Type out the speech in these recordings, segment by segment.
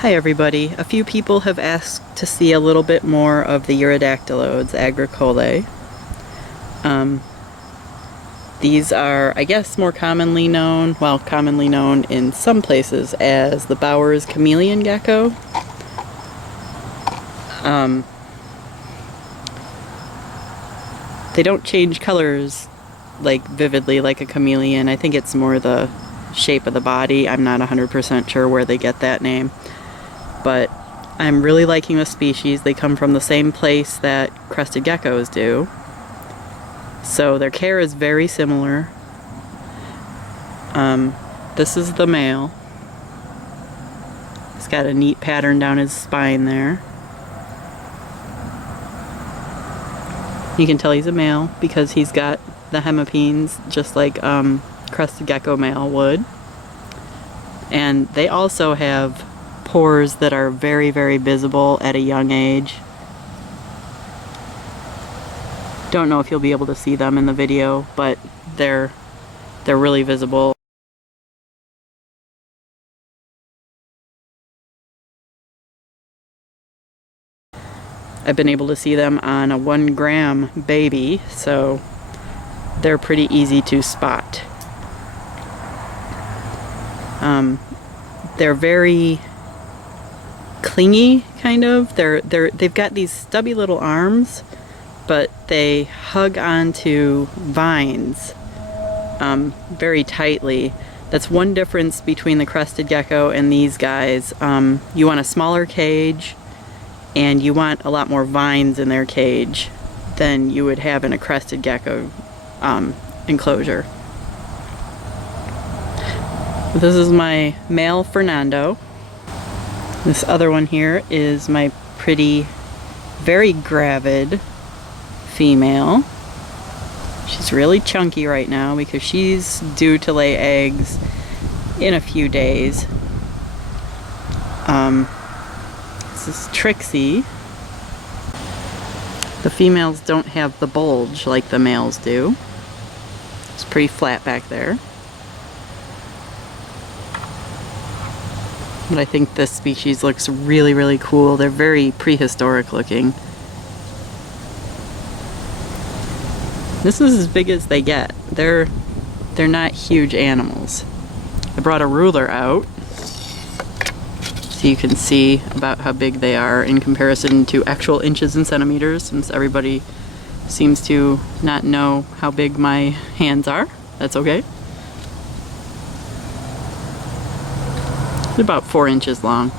Hi everybody. A few people have asked to see a little bit more of the Eurydactylodes, agricolae. These are, I guess, more commonly known in some places as the Bauer's chameleon gecko. They don't change colors like vividly like a chameleon. I think it's more the shape of the body. I'm not 100% sure where they get that name. But I'm really liking the species. They come from the same place that crested geckos do. So their care is very similar. This is the male. He's got a neat pattern down his spine there. You can tell he's a male because he's got the hemipenes just like crested gecko male would. And they also have pores that are very, very visible at a young age. Don't know if you'll be able to see them in the video, but they're really visible. I've been able to see them on a 1 gram baby, so they're pretty easy to spot. They're very clingy, kind of. They've got these stubby little arms, but they hug onto vines very tightly. That's one difference between the crested gecko and these guys. You want a smaller cage, and you want a lot more vines in their cage than you would have in a crested gecko enclosure. This is my male Fernando. This other one here is my pretty, very gravid female. She's really chunky right now because she's due to lay eggs in a few days. This is Trixie. The females don't have the bulge like the males do. It's pretty flat back there. But I think this species looks really, really cool. They're very prehistoric looking. This is as big as they get. They're not huge animals. I brought a ruler out so you can see about how big they are in comparison to actual inches and centimeters, since everybody seems to not know how big my hands are. That's okay. They're about 4 inches long.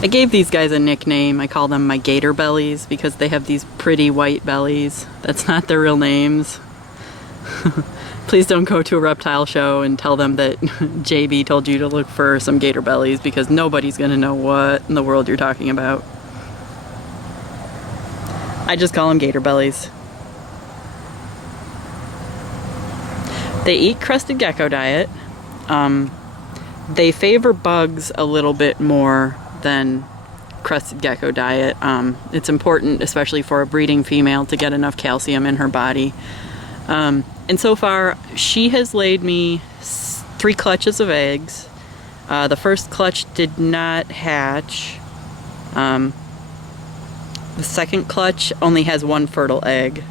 I gave these guys a nickname. I call them my gator bellies because they have these pretty white bellies. That's not their real names. Please don't go to a reptile show and tell them that JB told you to look for some gator bellies, because nobody's gonna know what in the world you're talking about. I just call them gator bellies. They eat crested gecko diet. They favor bugs a little bit more than crested gecko diet. It's important, especially for a breeding female, to get enough calcium in her body. And so far, she has laid me 3 clutches of eggs. The first clutch did not hatch. The second clutch only has 1 fertile egg.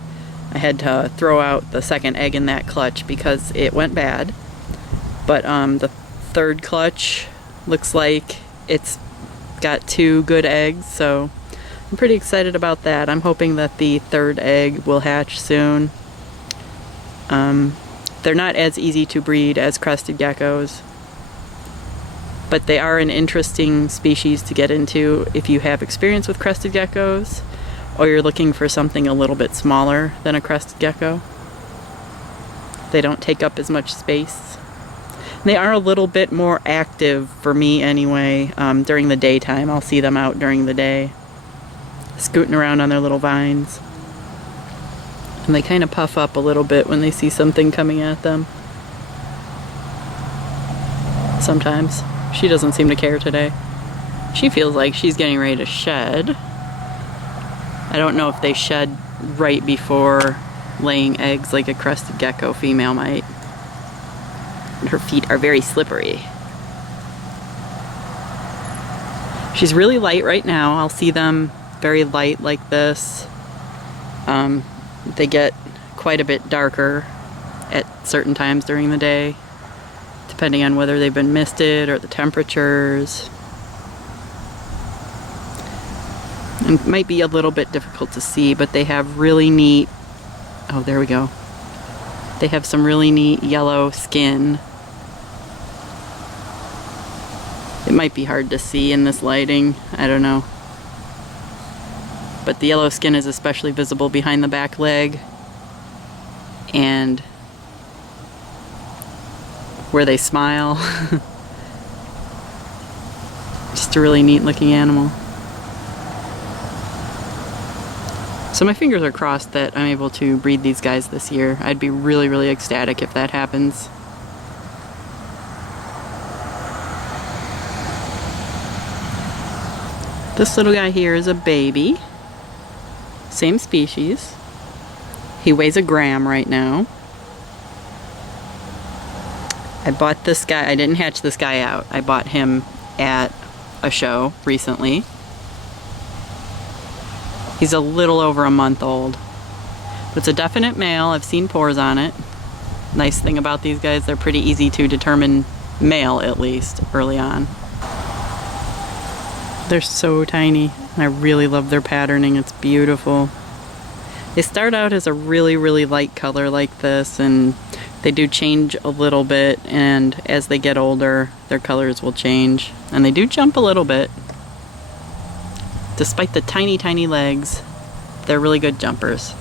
I had to throw out the second egg in that clutch because it went bad. But the third clutch looks like it's got 2 good eggs, so I'm pretty excited about that. I'm hoping that the third egg will hatch soon. They're not as easy to breed as crested geckos, but they are an interesting species to get into if you have experience with crested geckos, or you're looking for something a little bit smaller than a crested gecko. They don't take up as much space. They are a little bit more active, for me anyway, during the daytime. I'll see them out during the day, scooting around on their little vines. And they kind of puff up a little bit when they see something coming at them. Sometimes. She doesn't seem to care today. She feels like she's getting ready to shed. I don't know if they shed right before laying eggs like a crested gecko female might. And her feet are very slippery. She's really light right now. I'll see them very light like this. They get quite a bit darker at certain times during the day, depending on whether they've been misted or the temperatures. And it might be a little bit difficult to see, but they have really neat, oh, there we go. They have some really neat yellow skin. It might be hard to see in this lighting, I don't know. But the yellow skin is especially visible behind the back leg and where they smile. Just a really neat looking animal. So my fingers are crossed that I'm able to breed these guys this year. I'd be really, really ecstatic if that happens. This little guy here is a baby. Same species. He weighs 1 gram right now. I bought this guy, I didn't hatch this guy out. I bought him at a show recently. He's a little over a month old. It's a definite male. I've seen pores on it. Nice thing about these guys, they're pretty easy to determine male, at least, early on. They're so tiny. I really love their patterning. It's beautiful. They start out as a really, really light color like this, and they do change a little bit, and as they get older, their colors will change. And they do jump a little bit. Despite the tiny, tiny legs, they're really good jumpers.